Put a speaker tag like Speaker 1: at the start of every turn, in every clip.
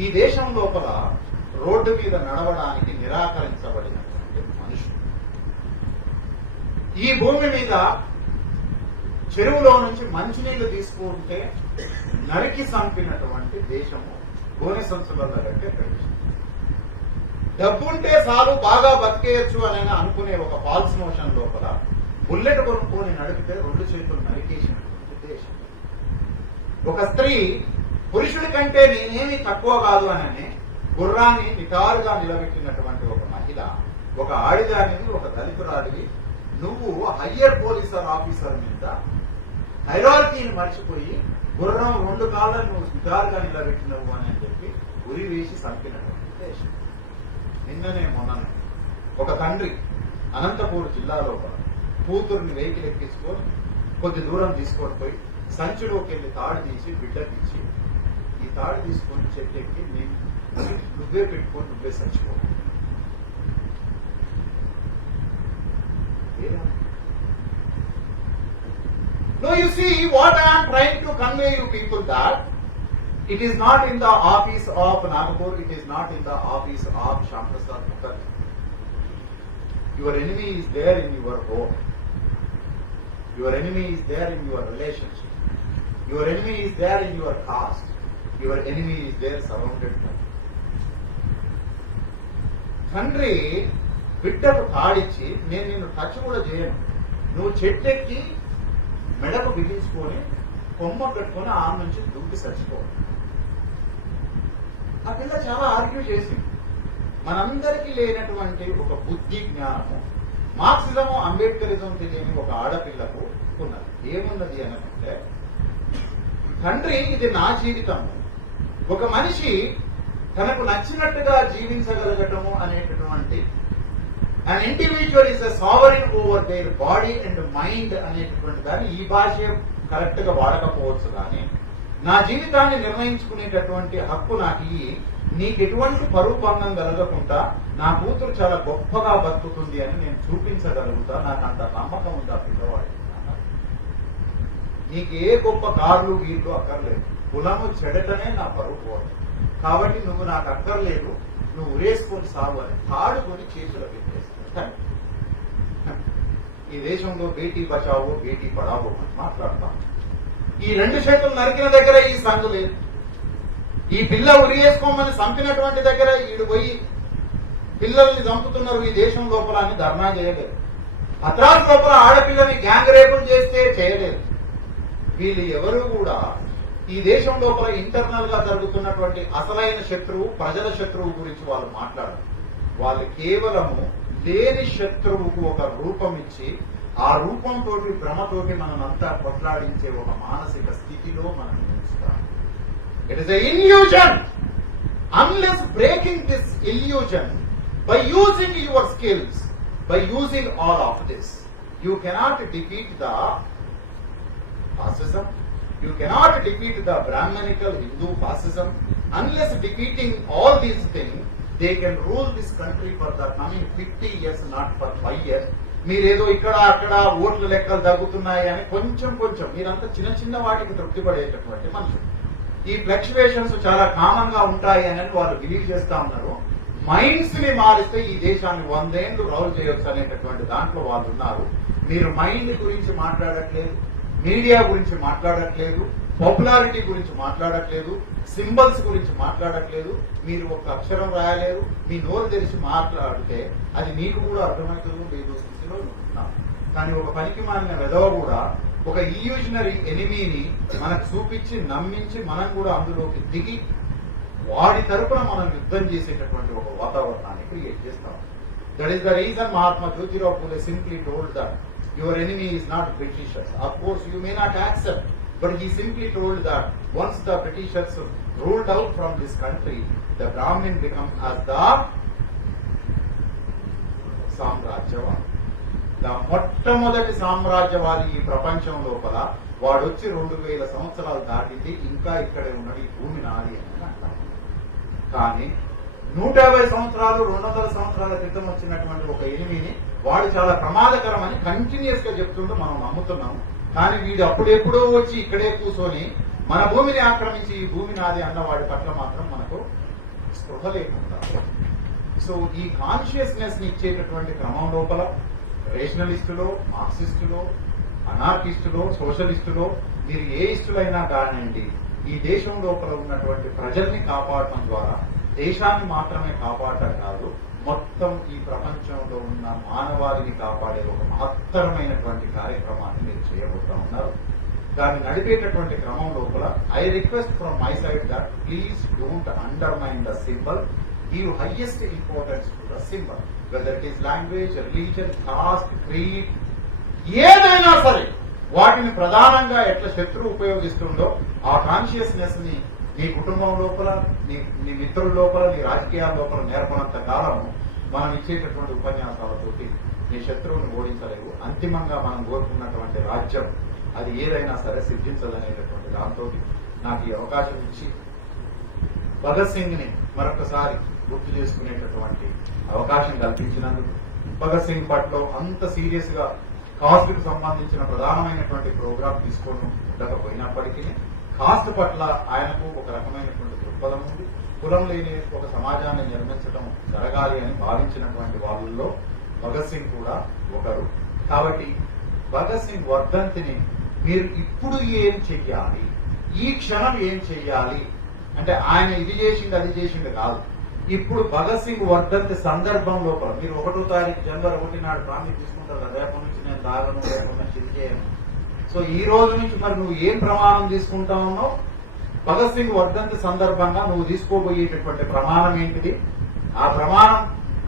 Speaker 1: ఈ దేశం లోపల రోడ్డు మీద నడవడానికి నిరాకరించబడినటువంటి మనుషులు ఈ భూమి మీద చెరువులో నుంచి మంచినీళ్ళు తీసుకుంటే నరికి చంపినటువంటి దేశము గోనె సంచులలో కంటే డబ్బుంటే చాలు బాగా బతికేయచ్చు అని అనుకునే ఒక ఫాల్స్ మోషన్ లోపల బుల్లెట్ కొనుక్కొని నడిపితే రెండు చేతులు నరికేసినటువంటి దేశం. ఒక స్త్రీ పురుషుడి కంటే నేనేమి తక్కువ కాదు అని గుర్రాన్ని నిటారుగా నిలబెట్టినటువంటి ఒక మహిళ ఒక ఆడిదానిని ఒక దళితురాడివి నువ్వు హయ్యర్ పోలీసర్ ఆఫీసర్ మీద హైరార్కీని మర్చిపోయి గుర్రం రెండు కాళ్ళను నువ్వు నిటారుగా నిలబెట్టినవు అని చెప్పి ఉరి వేసి చంపినటువంటి దేశం నిన్ననే మొన్న ఒక తండ్రి అనంతపూర్ జిల్లాలో కూతురుని వెహికల్ ఎక్కించుకొని కొద్ది దూరం తీసుకొని పోయి సంచిలోకి వెళ్ళి తాడు తీసి బిడ్డ తీసి ఈ తాడు తీసుకొని చెట్టు ఎక్కి నీ నువ్వే పెట్టుకొని నువ్వే చచ్చిపో No, you see, what I am trying to convey you people that it is not in the office of Nagpur, it is not in the office of Shamprasad Mukherjee. Your enemy is there in your home. Your enemy is there in your relationship. Your enemy is there in your caste. Your enemy is there surrounded తండ్రి బిడ్డకు తాడిచ్చి నేను నిన్ను touch కూడా చేయను. నువ్వు చెట్టెక్కి మెడకు బిగించుకొని కొమ్మ పెట్టుకొని ఆమె నుంచి దుక్కి చచ్చిపో. ఆ పిల్ల చాలా ఆర్గ్యూ చేసింది. మనందరికీ లేనటువంటి ఒక బుద్ధి జ్ఞానము మార్క్సిజము అంబేద్కరిజం తెలియని ఒక ఆడపిల్లకు ఉన్నది. ఏమున్నది అని తండ్రి ఇది నా జీవితము. ఒక మనిషి తనకు నచ్చినట్టుగా జీవించగలగటము అనేటటువంటి and individual is a sovereign over their body and mind అనేటటువంటి దాన్ని ఈ భాష కరెక్ట్గా వాడకపోవచ్చు కానీ నా జీవితాన్ని నిర్ణయించుకునేటటువంటి హక్కు నాకు ఇయ్యి నీకు ఎటువంటి పరువు భంగం కలగకుండా నా కూతురు చాలా గొప్పగా బతుకుతుంది అని నేను చూపించగలుగుతా నాకు అంత నమ్మకం ఉంది ఆ పిల్లవాడి నీకు ఏ గొప్ప కార్లు వీళ్ళు అక్కర్లేదు. కులము చెడటనే నా పరువు పోవడం కాబట్టి నువ్వు నాకు అక్కర్లేదు నువ్వు ఉరేసుకొని సాగు అని తాడుకొని చేతులు పెట్టేస్తాను ఈ దేశంలో బేటీ బచావో బేటీ పడావో అని మాట్లాడతాం. ఈ రెండు చేతులు నరికిన దగ్గర ఈ సంఘ లేదు. ఈ పిల్ల ఉరియేసుకోమని చంపినటువంటి దగ్గర ఈడు పోయి పిల్లల్ని చంపుతున్నారు ఈ దేశం లోపల అని ధర్నా చేయలేదు. భద్రాసు లోపల ఆడపిల్లని గ్యాంగ్ రేపులు చేస్తే చేయలేదు. వీళ్ళు ఎవరు కూడా ఈ దేశం లోపల ఇంటర్నల్గా జరుగుతున్నటువంటి అసలైన శత్రువు ప్రజల శత్రువు గురించి వాళ్ళు మాట్లాడరు వాళ్ళు కేవలము లేని శత్రువుకు ఒక రూపం ఇచ్చి ఆ రూపంతో భ్రమతోటి మనమంతా కొట్లాడించే ఒక మానసిక స్థితిలో మనం ఉంచుతాం it is illusion unless breaking this illusion by using your skills by using all of this you cannot defeat the. You cannot defeat the Brahmanical Hindu fascism unless defeating all these things. They can rule this country for the coming 50 years, not for 5 years. మీరేదో ఇక్కడ అక్కడ ఓట్ల లెక్కలు తగ్గుతున్నాయి అని కొంచెం కొంచెం మీరంతా చిన్న చిన్న వాటికి తృప్తి పడేటటువంటి మనుషులు ఈ ఫ్లక్చువేషన్స్ చాలా కామన్గా ఉంటాయి అని వాళ్ళు బిలీవ్ చేస్తా ఉన్నారు మైండ్స్ని మారిస్తే ఈ దేశాన్ని వందేళ్ళు రౌల్ చేయొచ్చు అనేటటువంటి దాంట్లో వాళ్ళు ఉన్నారు మీరు మైండ్ గురించి మాట్లాడట్లేదు మీడియా గురించి మాట్లాడట్లేదు పాపులారిటీ గురించి మాట్లాడట్లేదు సింబల్స్ గురించి మాట్లాడట్లేదు మీరు ఒక అక్షరం రాయలేరు మీ నోరు తెరిచి మాట్లాడితే అది మీకు కూడా అర్థమవుతుందో లేదో స్థితిలో కానీ ఒక పనికి మారిన వెధవ కూడా ఒక ఇల్యూజనరీ ఎనిమీని మనకు చూపించి నమ్మించి మనం కూడా అందులోకి దిగి వాడి తరపున మనం యుద్ధం చేసేటటువంటి ఒక వాతావరణాన్ని క్రియేట్ చేస్తాం. That is the reason Mahatma Jyotirao Phule simply told that your enemy is not Britishers. Of course you may not accept, but he simply told that once the Britishers ruled out from this country the Brahmin become as the సామ్రాజ్యవాది మొట్టమొదటి సామ్రాజ్యవాది ఈ ప్రపంచం లోపల వాడొచ్చి రెండు వేల సంవత్సరాలు దాటింది ఇంకా ఇక్కడే ఉన్నాడు ఈ భూమి నాది అని కానీ నూట యాభై సంవత్సరాలు రెండు వందల సంవత్సరాల క్రితం వచ్చినటువంటి ఒక ఎనిమిని వాడు చాలా ప్రమాదకరమని కంటిన్యూస్గా చెప్తుంటూ మనం నమ్ముతున్నాం. కానీ వీడు అప్పుడెప్పుడో వచ్చి ఇక్కడే కూర్చొని మన భూమిని ఆక్రమించి ఈ భూమి నాది అన్న వాడి పట్ల మాత్రం మనకు స్పృహ లేకుండా. సో ఈ కాన్షియస్నెస్ని ఇచ్చేటటువంటి క్రమం లోపల రేషనలిస్టులో మార్క్సిస్టులో అనార్కిస్టులో సోషలిస్టులో మీరు ఏ ఇష్టులైనా కానివ్వండి ఈ దేశం లోపల ఉన్నటువంటి ప్రజల్ని కాపాడటం ద్వారా దేశాన్ని మాత్రమే కాపాడటం కాదు మొత్తం ఈ ప్రపంచంలో ఉన్న మానవాళిని కాపాడే ఒక మహత్తరమైనటువంటి కార్యక్రమాన్ని మీరు చేయబోతా ఉన్నారు. దాన్ని నడిపేటటువంటి క్రమం లోపల I request from my side that please don't undermine the symbol give highest importance to the symbol whether it is language religion caste creed ఏదైనా సరే వాటిని ప్రధానంగా ఎట్లా శత్రువు ఉపయోగిస్తుందో ఆ కాన్షియస్నెస్ని నీ కుటుంబం లోపల నీ నీ మిత్రుల లోపల నీ రాజకీయాల లోపల నేర్పనంత కాలం మనం ఇచ్చేటటువంటి ఉపన్యాసాలతోటి నీ శత్రువును ఓడించలేవు. అంతిమంగా మనం కోరుకున్నటువంటి రాజ్యం అది ఏదైనా సరే సిద్ధించదనేటటువంటి దాంతో నాకు ఈ అవకాశం ఇచ్చి భగత్ సింగ్ని మరొకసారి గుర్తు చేసుకునేటటువంటి అవకాశం కల్పించినందుకు భగత్ సింగ్ పట్ల అంత సీరియస్గా కాస్ట్కు సంబంధించిన ప్రధానమైనటువంటి ప్రోగ్రాం తీసుకొని ఉండకపోయినప్పటికీ కాస్ట్ పట్ల ఆయనకు ఒక రకమైనటువంటి దృక్పథం ఉంది. కులం లేని ఒక సమాజాన్ని నిర్మించడం జరగాలి అని భావించినటువంటి వాళ్ళల్లో భగత్ సింగ్ కూడా ఒకరు. కాబట్టి భగత్ సింగ్ వర్ధంతిని మీరు ఇప్పుడు ఏం చెయ్యాలి? ఈ క్షణం ఏం చెయ్యాలి? అంటే ఆయన ఇది చేసింది అది చేసింది కాదు. ఇప్పుడు భగత్ సింగ్ వర్ధంతి సందర్భం లోపల మీరు ఒకటో తారీఖు జనవరి ఒకటి నాడు ప్రాంతం తీసుకుంటారు రేపటి నుంచి నేను తాగను రేపటి నుంచి ఇది చేయను. సో ఈ రోజు నుంచి మరి నువ్వు ఏం ప్రమాణం తీసుకుంటావునో భగత్ సింగ్ వర్ధంతి సందర్భంగా నువ్వు తీసుకోబోయేటటువంటి ప్రమాణం ఏంటిది? ఆ ప్రమాణం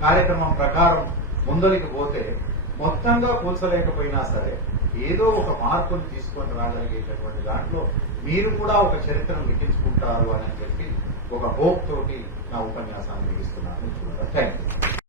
Speaker 1: కార్యక్రమం ప్రకారం ముందరికి పోతే మొత్తంగా కూల్చలేకపోయినా సరే ఏదో ఒక మార్పును తీసుకొని రాగలిగేటటువంటి దాంట్లో మీరు కూడా ఒక చరిత్రను లిఖించుకుంటారు అని చెప్పి ఒక హోప్ తోటి నా ఉపన్యాసాన్ని ముగిస్తున్నాను. Thank you.